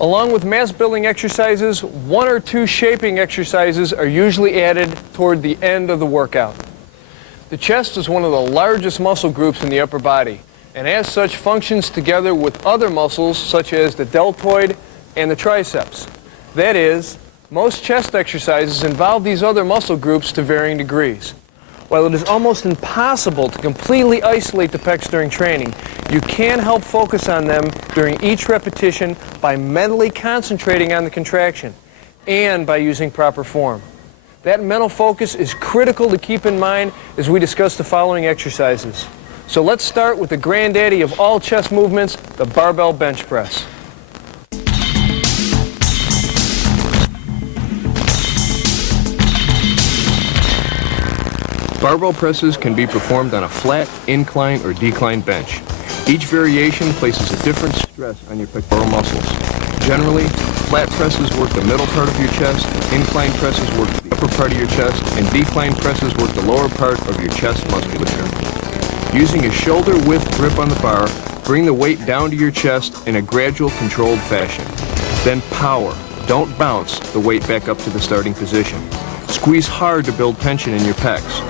Along with mass building exercises, 1 or 2 shaping exercises are usually added toward the end of the workout. The chest is one of the largest muscle groups in the upper body, and as such functions together with other muscles such as the deltoid and the triceps. That is, most chest exercises involve these other muscle groups to varying degrees. While it is almost impossible to completely isolate the pecs during training, you can help focus on them during each repetition by mentally concentrating on the contraction and by using proper form. That mental focus is critical to keep in mind as we discuss the following exercises. So let's start with the granddaddy of all chest movements, the barbell bench press. Barbell presses can be performed on a flat, incline, or decline bench. Each variation places a different stress on your pectoral muscles. Generally, flat presses work the middle part of your chest, incline presses work the upper part of your chest, and decline presses work the lower part of your chest musculature. Using a shoulder-width grip on the bar, bring the weight down to your chest in a gradual, controlled fashion. Then power. Don't bounce the weight back up to the starting position. Squeeze hard to build tension in your pecs.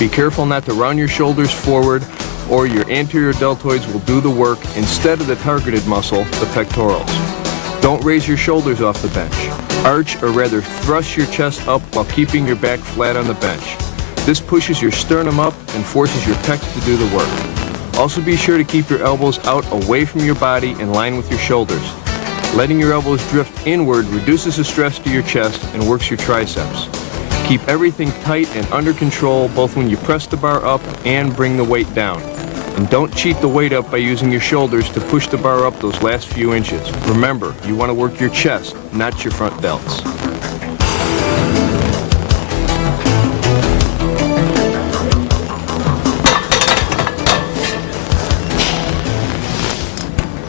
Be careful not to round your shoulders forward, or your anterior deltoids will do the work instead of the targeted muscle, the pectorals. Don't raise your shoulders off the bench. Arch, or rather thrust your chest up while keeping your back flat on the bench. This pushes your sternum up and forces your pecs to do the work. Also be sure to keep your elbows out away from your body in line with your shoulders. Letting your elbows drift inward reduces the stress to your chest and works your triceps. Keep everything tight and under control both when you press the bar up and bring the weight down. And don't cheat the weight up by using your shoulders to push the bar up those last few inches. Remember, you want to work your chest, not your front delts.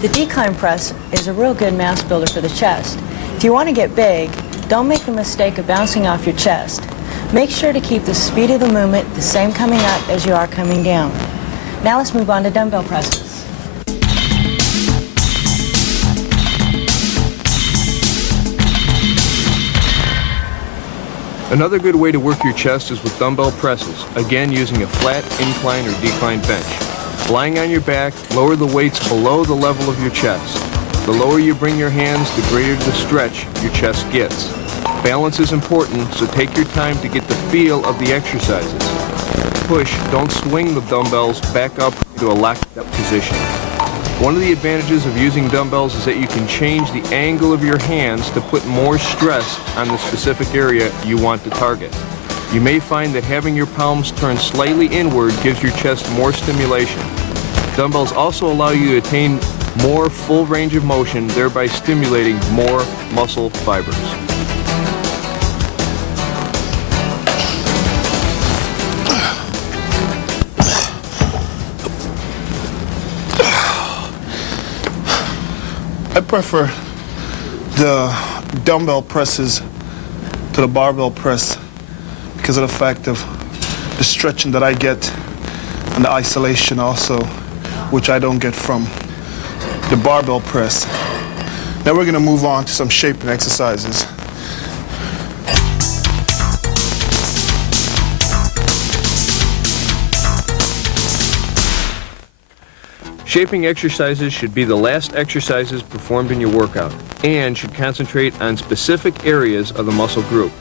The decline press is a real good mass builder for the chest. If you want to get big, don't make the mistake of bouncing off your chest. Make sure to keep the speed of the movement the same coming up as you are coming down. Now let's move on to dumbbell presses. Another good way to work your chest is with dumbbell presses, again using a flat, incline, or decline bench. Lying on your back, lower the weights below the level of your chest. The lower you bring your hands, the greater the stretch your chest gets. Balance is important, so take your time to get the feel of the exercises. Push, don't swing the dumbbells back up into a locked up position. One of the advantages of using dumbbells is that you can change the angle of your hands to put more stress on the specific area you want to target. You may find that having your palms turned slightly inward gives your chest more stimulation. Dumbbells also allow you to attain more full range of motion, thereby stimulating more muscle fibers. I prefer the dumbbell presses to the barbell press because of the fact of the stretching that I get and the isolation also, which I don't get from the barbell press. Now we're going to move on to some shaping exercises. Shaping exercises should be the last exercises performed in your workout and should concentrate on specific areas of the muscle group.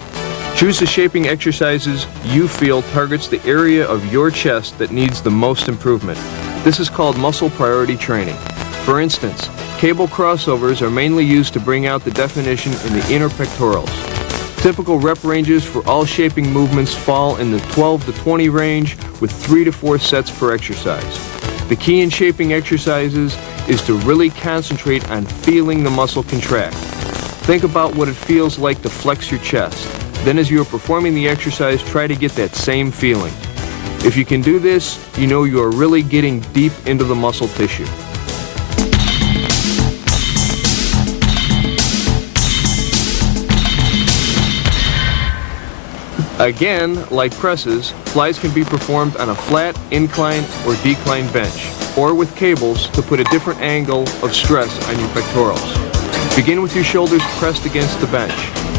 Choose the shaping exercises you feel targets the area of your chest that needs the most improvement. This is called muscle priority training. For instance, cable crossovers are mainly used to bring out the definition in the inner pectorals. Typical rep ranges for all shaping movements fall in the 12 to 20 range with 3 to 4 sets per exercise. The key in shaping exercises is to really concentrate on feeling the muscle contract. Think about what it feels like to flex your chest. Then as you are performing the exercise, try to get that same feeling. If you can do this, you know you are really getting deep into the muscle tissue. Again, like presses, flies can be performed on a flat, incline, or decline bench, or with cables to put a different angle of stress on your pectorals. Begin with your shoulders pressed against the bench.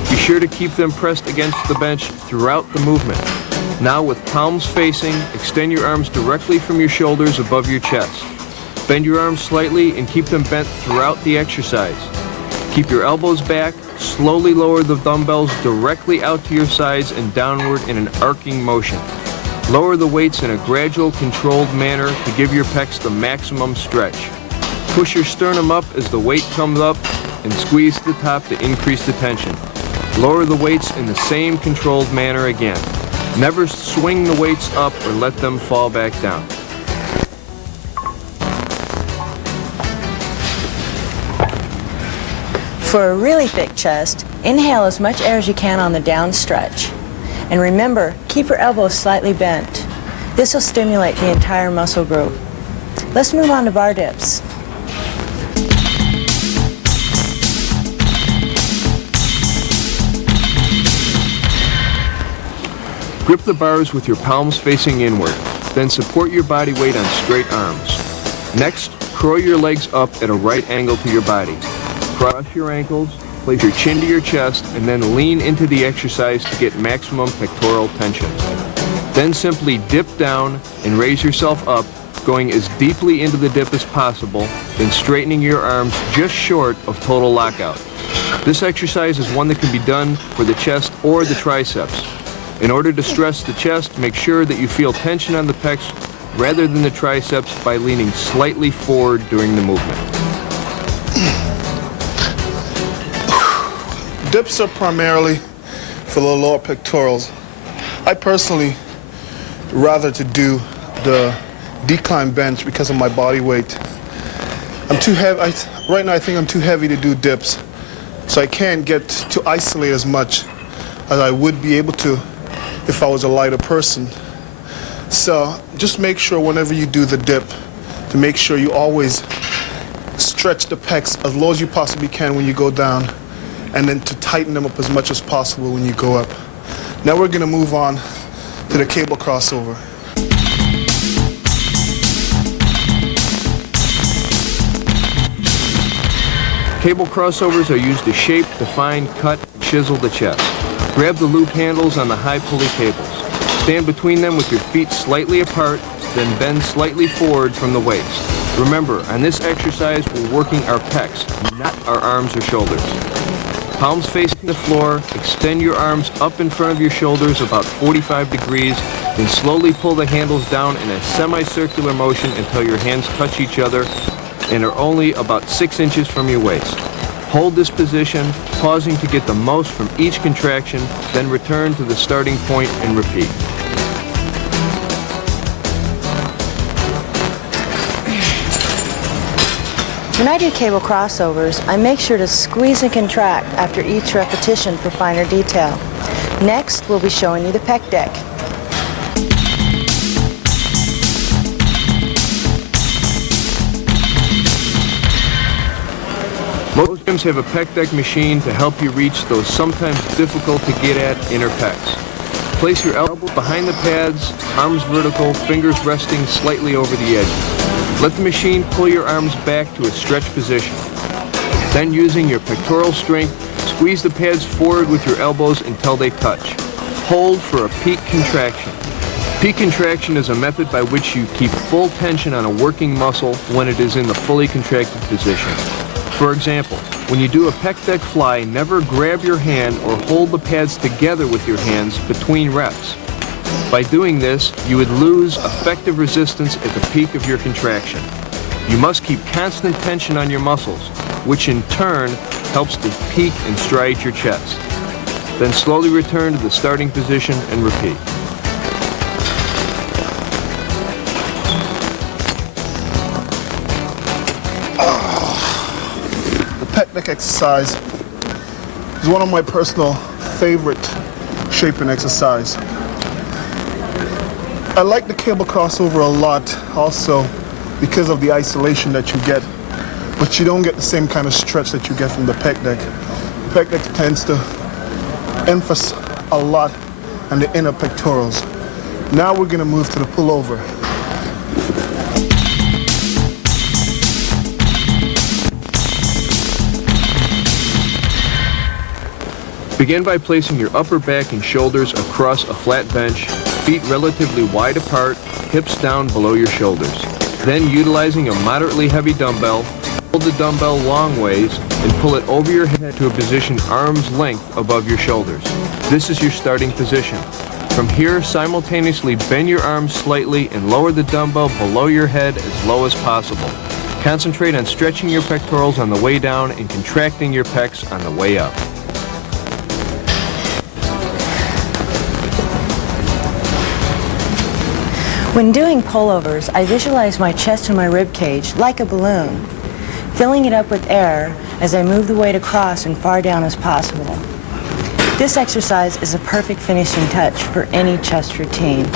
Be sure to keep them pressed against the bench throughout the movement. Now with palms facing, extend your arms directly from your shoulders above your chest. Bend your arms slightly and keep them bent throughout the exercise. Keep your elbows back, slowly lower the dumbbells directly out to your sides and downward in an arcing motion. Lower the weights in a gradual, controlled manner to give your pecs the maximum stretch. Push your sternum up as the weight comes up and squeeze the top to increase the tension. Lower the weights in the same controlled manner again. Never swing the weights up or let them fall back down. For a really thick chest, inhale as much air as you can on the down stretch. And remember, keep your elbows slightly bent. This will stimulate the entire muscle group. Let's move on to bar dips. Grip the bars with your palms facing inward, then support your body weight on straight arms. Next, curl your legs up at a right angle to your body. Cross your ankles, place your chin to your chest, and then lean into the exercise to get maximum pectoral tension. Then simply dip down and raise yourself up, going as deeply into the dip as possible, then straightening your arms just short of total lockout. This exercise is one that can be done for the chest or the triceps. In order to stress the chest, make sure that you feel tension on the pecs rather than the triceps by leaning slightly forward during the movement. Dips are primarily for the lower pectorals. I personally rather to do the decline bench because of my body weight. I'm too heavy. Right now I think I'm too heavy to do dips, so I can't get to isolate as much as I would be able to if I was a lighter person. So just make sure whenever you do the dip to make sure you always stretch the pecs as low as you possibly can when you go down, and then to tighten them up as much as possible when you go up. Now we're gonna move on to the cable crossover. Cable crossovers are used to shape, define, cut, and chisel the chest. Grab the loop handles on the high pulley cables. Stand between them with your feet slightly apart, then bend slightly forward from the waist. Remember, on this exercise, we're working our pecs, not our arms or shoulders. Palms facing the floor, extend your arms up in front of your shoulders about 45 degrees, then slowly pull the handles down in a semicircular motion until your hands touch each other and are only about 6 inches from your waist. Hold this position, pausing to get the most from each contraction, then return to the starting point and repeat. When I do cable crossovers, I make sure to squeeze and contract after each repetition for finer detail. Next, we'll be showing you the pec deck. Most gyms have a pec deck machine to help you reach those sometimes difficult to get at inner pecs. Place your elbows behind the pads, arms vertical, fingers resting slightly over the edge. Let the machine pull your arms back to a stretch position. Then using your pectoral strength, squeeze the pads forward with your elbows until they touch. Hold for a peak contraction. Peak contraction is a method by which you keep full tension on a working muscle when it is in the fully contracted position. For example, when you do a pec deck fly, never grab your hand or hold the pads together with your hands between reps. By doing this, you would lose effective resistance at the peak of your contraction. You must keep constant tension on your muscles, which in turn helps to peak and striate your chest. Then slowly return to the starting position and repeat. The pec deck exercise is one of my personal favorite shaping exercise. I like the cable crossover a lot also because of the isolation that you get, but you don't get the same kind of stretch that you get from the pec deck. The pec deck tends to emphasize a lot on the inner pectorals. Now we're gonna move to the pullover. Begin by placing your upper back and shoulders across a flat bench, feet relatively wide apart, hips down below your shoulders. Then, utilizing a moderately heavy dumbbell, hold the dumbbell long ways and pull it over your head to a position arm's length above your shoulders. This is your starting position. From here, simultaneously bend your arms slightly and lower the dumbbell below your head as low as possible. Concentrate on stretching your pectorals on the way down and contracting your pecs on the way up. When doing pullovers, I visualize my chest and my rib cage like a balloon, filling it up with air as I move the weight across and far down as possible. This exercise is a perfect finishing touch for any chest routine.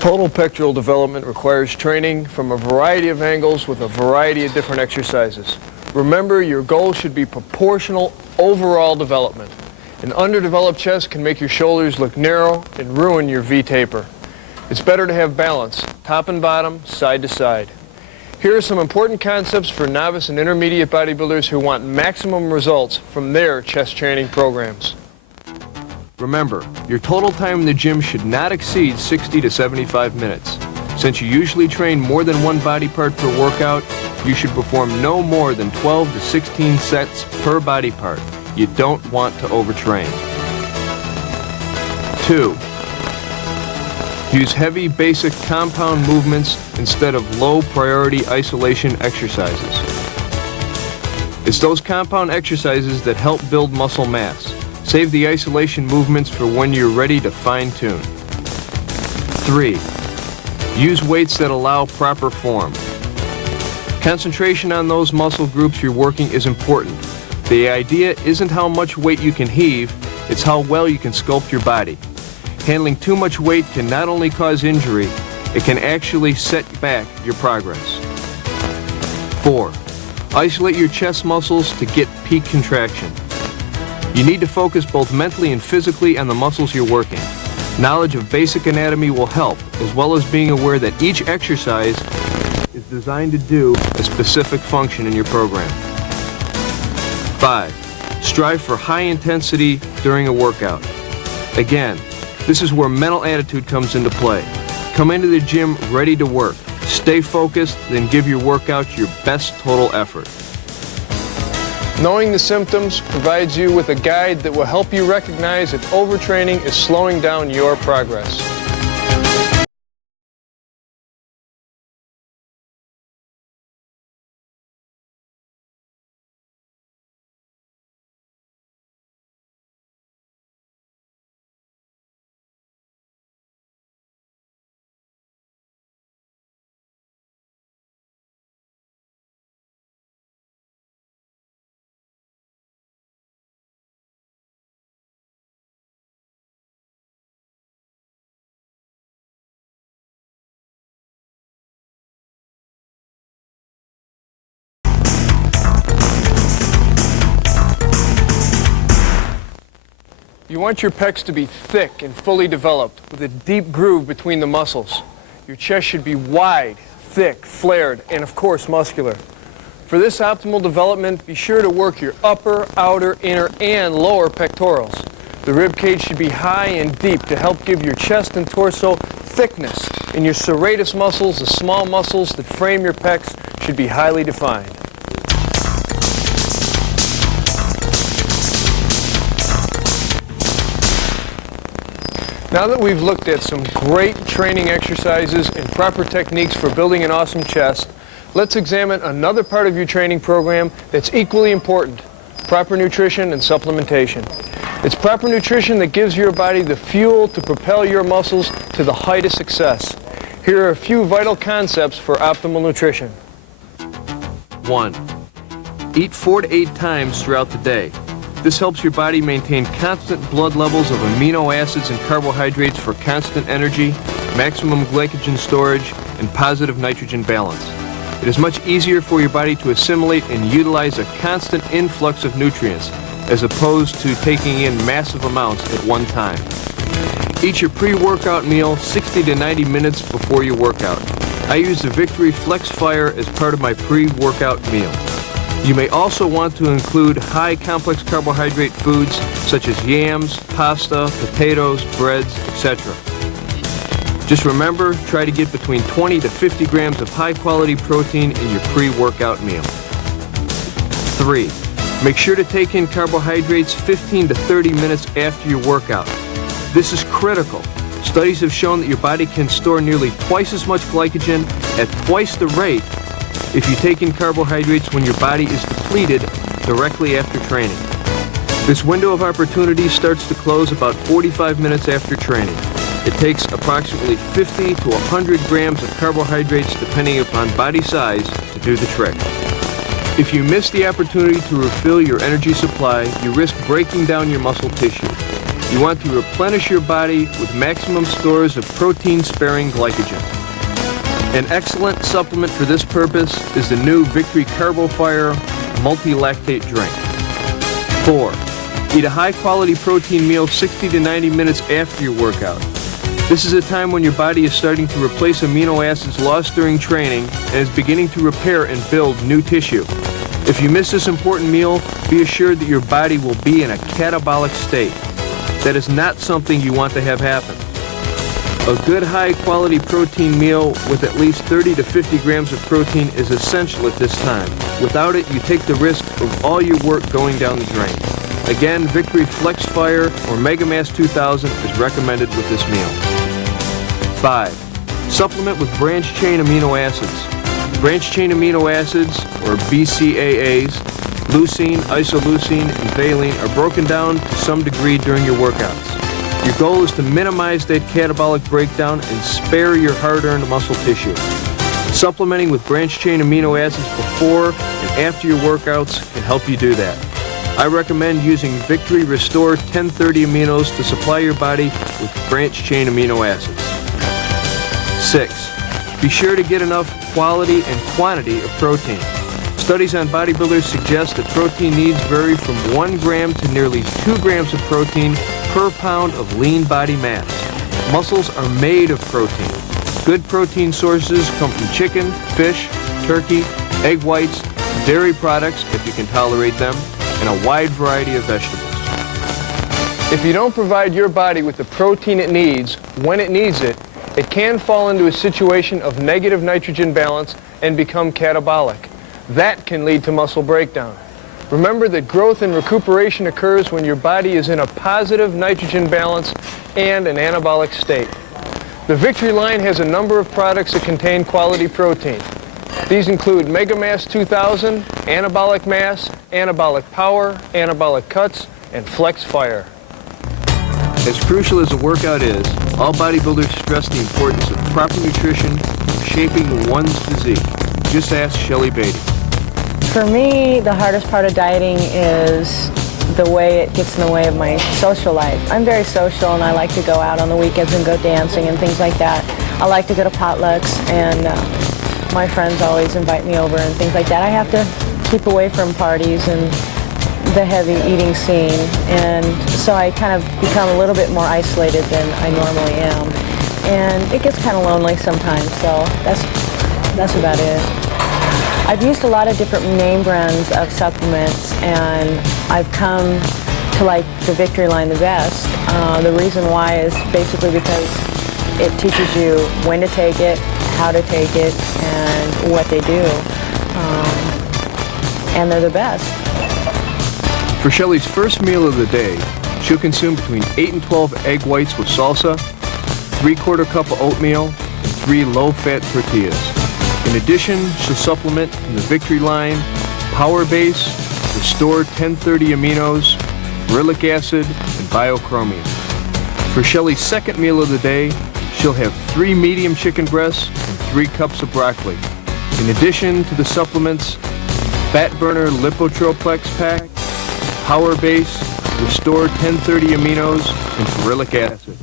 Total pectoral development requires training from a variety of angles with a variety of different exercises. Remember, your goal should be proportional overall development. An underdeveloped chest can make your shoulders look narrow and ruin your V-taper. It's better to have balance, top and bottom, side to side. Here are some important concepts for novice and intermediate bodybuilders who want maximum results from their chest training programs. Remember, your total time in the gym should not exceed 60 to 75 minutes. Since you usually train more than one body part per workout, you should perform no more than 12 to 16 sets per body part. You don't want to overtrain. 2. Use heavy basic compound movements instead of low priority isolation exercises. It's those compound exercises that help build muscle mass. Save the isolation movements for when you're ready to fine-tune. 3. Use weights that allow proper form. Concentration on those muscle groups you're working is important. The idea isn't how much weight you can heave, it's how well you can sculpt your body. Handling too much weight can not only cause injury, it can actually set back your progress. 4. Isolate your chest muscles to get peak contraction. You need to focus both mentally and physically on the muscles you're working. Knowledge of basic anatomy will help, as well as being aware that each exercise is designed to do a specific function in your program. 5. Strive for high intensity during a workout. Again, this is where mental attitude comes into play. Come into the gym ready to work. Stay focused, then give your workout your best total effort. Knowing the symptoms provides you with a guide that will help you recognize if overtraining is slowing down your progress. You want your pecs to be thick and fully developed, with a deep groove between the muscles. Your chest should be wide, thick, flared, and of course muscular. For this optimal development, be sure to work your upper, outer, inner, and lower pectorals. The rib cage should be high and deep to help give your chest and torso thickness, and your serratus muscles, the small muscles that frame your pecs, should be highly defined. Now that we've looked at some great training exercises and proper techniques for building an awesome chest, let's examine another part of your training program that's equally important: proper nutrition and supplementation. It's proper nutrition that gives your body the fuel to propel your muscles to the height of success. Here are a few vital concepts for optimal nutrition. 1. Eat 4 to 8 times throughout the day. This helps your body maintain constant blood levels of amino acids and carbohydrates for constant energy, maximum glycogen storage, and positive nitrogen balance. It is much easier for your body to assimilate and utilize a constant influx of nutrients, as opposed to taking in massive amounts at one time. Eat your pre-workout meal 60 to 90 minutes before your workout. I use the Victory Flex Fire as part of my pre-workout meal. You may also want to include high complex carbohydrate foods such as yams, pasta, potatoes, breads, etc. Just remember, try to get between 20 to 50 grams of high-quality protein in your pre-workout meal. 3. Make sure to take in carbohydrates 15 to 30 minutes after your workout. This is critical. Studies have shown that your body can store nearly twice as much glycogen at twice the rate if you take in carbohydrates when your body is depleted directly after training. This window of opportunity starts to close about 45 minutes after training. It takes approximately 50 to 100 grams of carbohydrates depending upon body size to do the trick. If you miss the opportunity to refill your energy supply, you risk breaking down your muscle tissue. You want to replenish your body with maximum stores of protein-sparing glycogen. An excellent supplement for this purpose is the new Victory CarboFire Multi-Lactate Drink. 4. Eat a high-quality protein meal 60 to 90 minutes after your workout. This is a time when your body is starting to replace amino acids lost during training and is beginning to repair and build new tissue. If you miss this important meal, be assured that your body will be in a catabolic state. That is not something you want to have happen. A good high-quality protein meal with at least 30 to 50 grams of protein is essential at this time. Without it, you take the risk of all your work going down the drain. Again, Victory Flex Fire or Mega Mass 2000 is recommended with this meal. 5. Supplement with branched-chain amino acids. Branched-chain amino acids, or BCAAs, leucine, isoleucine, and valine are broken down to some degree during your workouts. Your goal is to minimize that catabolic breakdown and spare your hard-earned muscle tissue. Supplementing with branched-chain amino acids before and after your workouts can help you do that. I recommend using Victory Restore 1030 aminos to supply your body with branched-chain amino acids. 6. Be sure to get enough quality and quantity of protein. Studies on bodybuilders suggest that protein needs vary from 1 gram to nearly 2 grams of protein per pound of lean body mass. Muscles are made of protein. Good protein sources come from chicken, fish, turkey, egg whites, dairy products, if you can tolerate them, and a wide variety of vegetables. If you don't provide your body with the protein it needs when it needs it, it can fall into a situation of negative nitrogen balance and become catabolic. That can lead to muscle breakdown. Remember that growth and recuperation occurs when your body is in a positive nitrogen balance and an anabolic state. The Victory line has a number of products that contain quality protein. These include Mega Mass 2000, Anabolic Mass, Anabolic Power, Anabolic Cuts, and Flex Fire. As crucial as a workout is, all bodybuilders stress the importance of proper nutrition in shaping one's physique. Just ask Shelley Beatty. For me, the hardest part of dieting is the way it gets in the way of my social life. I'm very social and I like to go out on the weekends and go dancing and things like that. I like to go to potlucks and my friends always invite me over and things like that. I have to keep away from parties and the heavy eating scene, and so I kind of become a little bit more isolated than I normally am. And it gets kind of lonely sometimes, so that's about it. I've used a lot of different name brands of supplements, and I've come to like the Victory line the best. The reason why is basically because it teaches you when to take it, how to take it, and what they do. And they're the best. For Shelley's first meal of the day, she'll consume between 8 and 12 egg whites with salsa, 3/4 cup of oatmeal, and 3 low-fat tortillas. In addition, she'll supplement from the Victory line Power Base, Restore 1030 aminos, ferulic acid, and biochromium. For Shelley's second meal of the day, she'll have 3 medium chicken breasts and 3 cups of broccoli. In addition to the supplements, Fat Burner Lipotroplex Pack, Power Base, Restore 1030 aminos, and ferulic acid.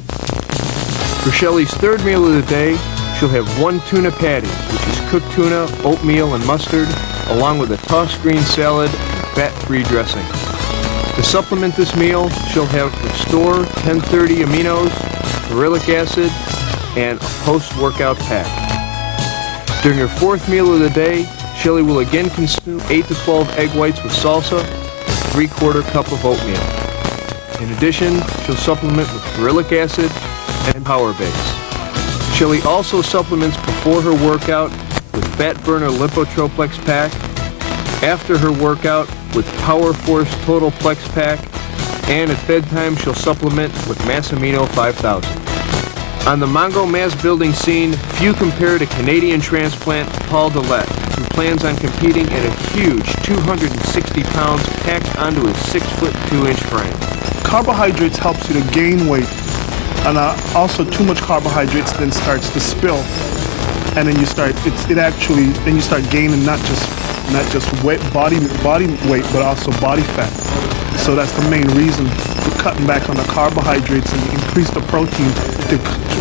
For Shelley's third meal of the day, she'll have 1 tuna patty, which is cooked tuna, oatmeal, and mustard, along with a tossed green salad and fat-free dressing. To supplement this meal, she'll have Restore 1030 aminos, ferulic acid, and a post-workout pack. During her fourth meal of the day, Shelly will again consume 8 to 12 egg whites with salsa and 3/4 cup of oatmeal. In addition, she'll supplement with ferulic acid and Power Base. Shelly also supplements before her workout with Fat Burner Lipotroplex Pack, after her workout with Power Force Total Plex Pack, and at bedtime she'll supplement with Mass Amino 5000. On the Mongo mass building scene, few compare to Canadian transplant Paul Dillette, who plans on competing in a huge 260 pounds packed onto his 6'2" frame. Carbohydrates helps you to gain weight, and also too much carbohydrates then starts to spill, and then you start gaining not just weight, body weight, but also body fat. So that's the main reason for cutting back on the carbohydrates and increase the protein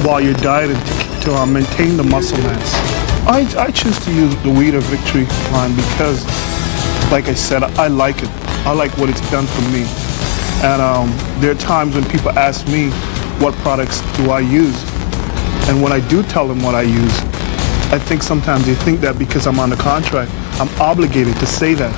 while you're dieting to maintain the muscle mass. I choose to use the Weeder Victory line because, like I said, I like it. I like what it's done for me. And there are times when people ask me what products do I use, and when I do tell them what I use, I think sometimes they think that because I'm on the contract, I'm obligated to say that.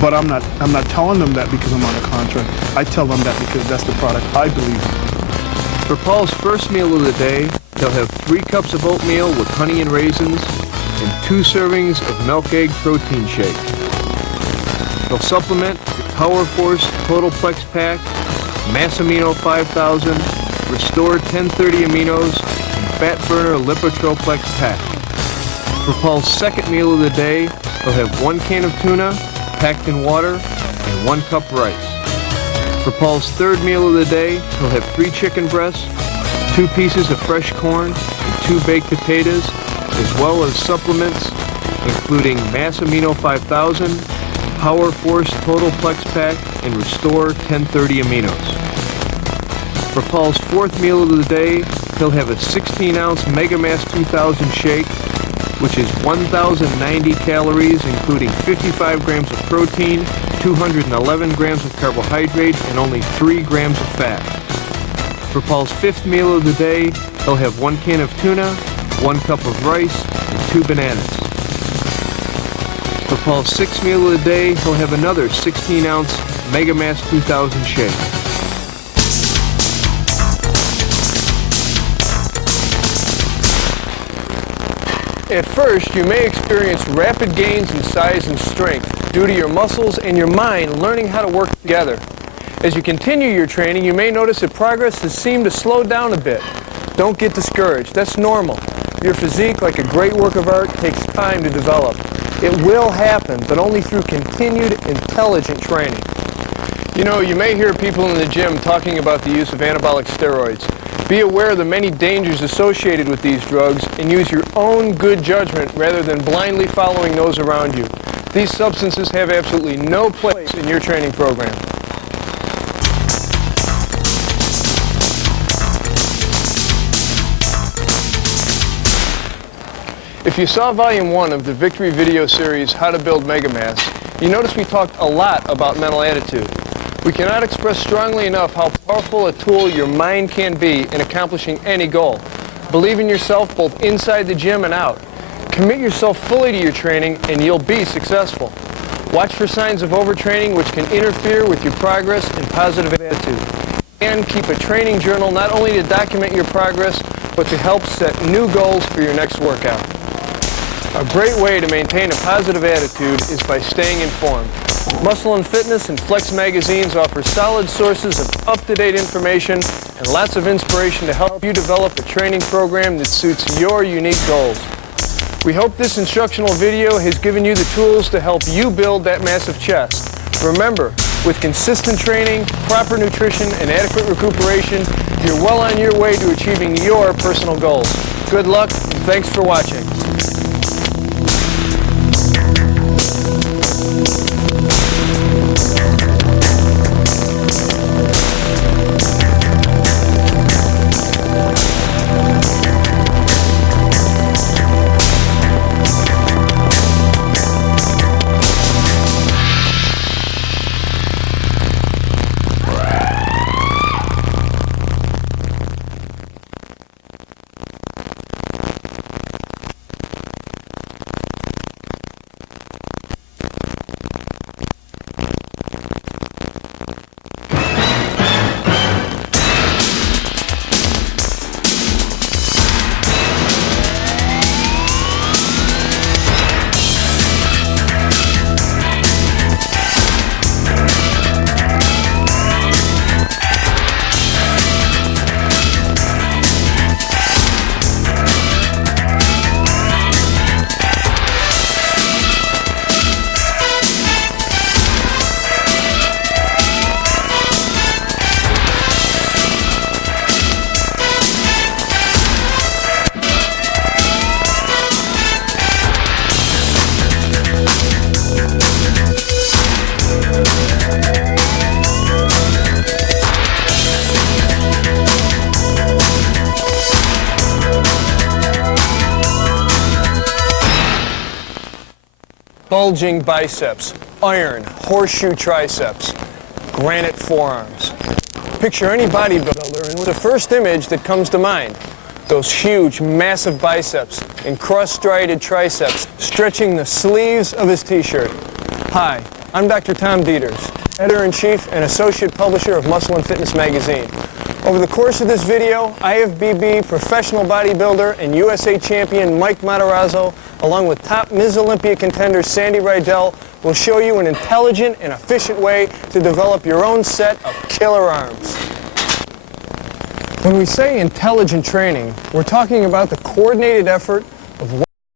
But I'm not telling them that because I'm on a contract. I tell them that because that's the product I believe in. For Paul's first meal of the day, he'll have 3 cups of oatmeal with honey and raisins and 2 servings of milk egg protein shake. He'll supplement with Power Force Total Plex Pack, Mass Amino 5000, Restore 1030 aminos, and Fat Burner Lipotroplex Pack. For Paul's second meal of the day, he'll have 1 can of tuna, packed in water, and 1 cup rice. For Paul's third meal of the day, he'll have 3 chicken breasts, 2 pieces of fresh corn, and 2 baked potatoes, as well as supplements, including Mass Amino 5000, Power Force Total Plex Pack, and Restore 1030 aminos. For Paul's fourth meal of the day, he'll have a 16-ounce Mega Mass 2000 shake, which is 1,090 calories, including 55 grams of protein, 211 grams of carbohydrate, and only 3 grams of fat. For Paul's fifth meal of the day, he'll have 1 can of tuna, 1 cup of rice, and 2 bananas. For Paul's sixth meal of the day, he'll have another 16-ounce Mega Mass 2000 shake. At first, you may experience rapid gains in size and strength due to your muscles and your mind learning how to work together. As you continue your training, you may notice that progress has seemed to slow down a bit. Don't get discouraged. That's normal. Your physique, like a great work of art, takes time to develop. It will happen, but only through continued, intelligent training. You know, you may hear people in the gym talking about the use of anabolic steroids. Be aware of the many dangers associated with these drugs and use your own good judgment rather than blindly following those around you. These substances have absolutely no place in your training program. If you saw Volume 1 of the Victory video series, How to Build Mega Mass, you notice we talked a lot about mental attitude. We cannot express strongly enough how powerful a tool your mind can be in accomplishing any goal. Believe in yourself both inside the gym and out. Commit yourself fully to your training and you'll be successful. Watch for signs of overtraining which can interfere with your progress and positive attitude. And keep a training journal not only to document your progress, but to help set new goals for your next workout. A great way to maintain a positive attitude is by staying informed. Muscle and Fitness and Flex magazines offer solid sources of up-to-date information and lots of inspiration to help you develop a training program that suits your unique goals. We hope this instructional video has given you the tools to help you build that massive chest. Remember, with consistent training, proper nutrition, and adequate recuperation, you're well on your way to achieving your personal goals. Good luck, and thanks for watching. bulging biceps, iron, horseshoe triceps, granite forearms. Picture any bodybuilder and the first image that comes to mind. Those huge, massive biceps and cross-striated triceps stretching the sleeves of his t-shirt. Hi, I'm Dr. Tom Dieters, Editor-in-Chief and Associate Publisher of Muscle and Fitness Magazine. Over the course of this video, IFBB professional bodybuilder and USA champion Mike Matarazzo, along with top Ms. Olympia contender Sandy Rydell, will show you an intelligent and efficient way to develop your own set of killer arms. When we say intelligent training, we're talking about the coordinated effort of